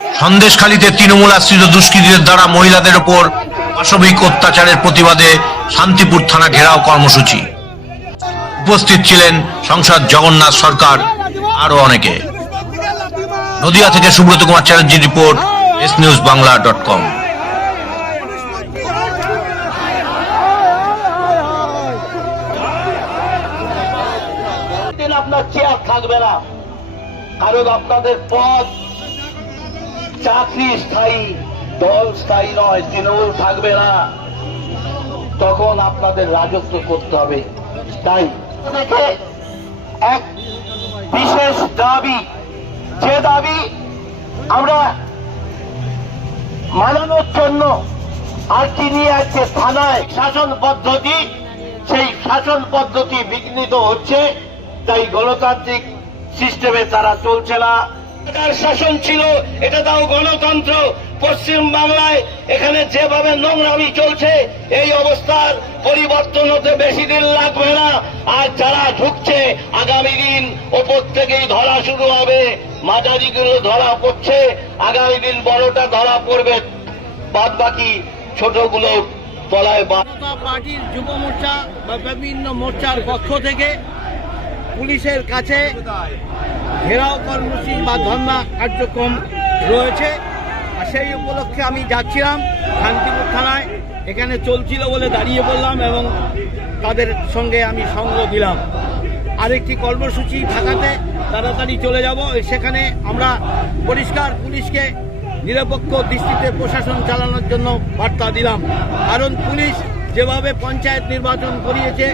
সন্দেশখালীতে তৃণমূল আশ্রিত দুষ্কৃতীদের দ্বারা মহিলাদের ওপর পাশবিক অত্যাচারের প্রতিবাদে শান্তিপুর থানা ঘেরাও কর্মসূচি। উপস্থিত ছিলেন সংসদ জগন্নাথ সরকার আরও অনেকে। নদিয়া থেকে Subrata Kumar Chatterjee report, S news Bangla dot com. আপনার চেয়ার থাকবে না। কারণ আপনাদের পদ চাকরি স্থায়ী, দল স্থায়ী নয়, তৃণমূল থাকবে না। তখন আপনাদের রাজত্ব করতে হবে। তাই এক বিশেষ দাবি, যে দাবি আমরা মানানোর জন্য আর কি নিয়ে আজকে থানায় শাসন পদ্ধতি, সেই শাসন পদ্ধতি বিঘ্নিত হচ্ছে। তাই গণতান্ত্রিক সিস্টেমে তারা চলছে না। সরকার শাসন ছিল, এটা তাও গণতন্ত্র। পশ্চিম বাংলায় এখানে যেভাবে নোংরামি চলছে, এই অবস্থার পরিবর্তন হতে বেশি দিন লাগবে না। আর যারা ঢুকছে, আগামী দিন ওপর থেকেই ধরা শুরু হবে। মাঝারিগুলো ধরা পড়ছে, আগামী দিন বড়টা ধরা পড়বে। বাদ বাকি ছোটগুলো তলায় পার্টির যুব মোর্চা বা বিভিন্ন মোর্চার পক্ষ থেকে পুলিশের কাছে ঘেরাও কর্মসূচি বা ধর্ণা কার্যক্রম রয়েছে। আর সেই উপলক্ষে আমি যাচ্ছিলাম শান্তিপুর থানায়। এখানে চলছিল বলে দাঁড়িয়ে পড়লাম এবং তাদের সঙ্গে আমি সঙ্গ দিলাম। আরেকটি কর্মসূচি থাকাতে তাড়াতাড়ি চলে যাব। সেখানে আমরা পরিষ্কার পুলিশকে নিরপেক্ষ দৃষ্টিতে প্রশাসন চালানোর জন্য বার্তা দিলাম। কারণ পুলিশ যেভাবে পঞ্চায়েত নির্বাচন করিয়েছে,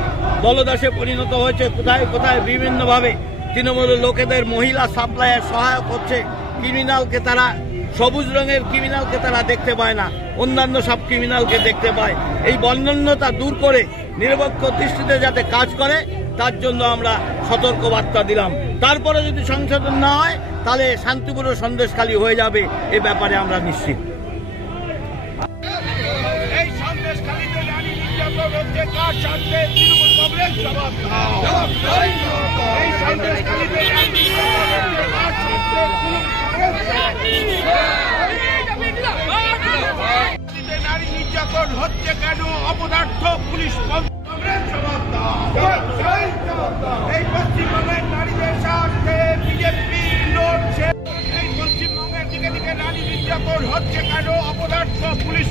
দলদাসে পরিণত হয়েছে, কোথায় কোথায় বিভিন্নভাবে তৃণমূলের লোকেদের মহিলা সাপ্লাইয়ের সহায়ক হচ্ছে ক্রিমিনালকে তারা সবুজ রঙের ক্রিমিনালকে তারা দেখতে পায় না, অন্যান্য সব ক্রিমিনালকে দেখতে পায়। এই বন্যতা দূর করে নিরপেক্ষ দৃষ্টিতে যাতে কাজ করে, তার জন্য আমরা সতর্ক বার্তা দিলাম। তারপরে যদি সংশোধন না হয়, তাহলে শান্তিপুর সন্দেশখালী হয়ে যাবে, এ ব্যাপারে আমরা নিশ্চিত। তৃণমূল কংগ্রেস জবাব এই নারী নির্যাতন হচ্ছে কেন? অপদার্থ পুলিশ কংগ্রেস জবাব এই পশ্চিমবঙ্গের নারীদের স্বার্থে বিজেপি লড়ছে। এই পশ্চিমবঙ্গের দিকে দিকে নারী নির্যাতন হচ্ছে কেন? অপদার্থ পুলিশ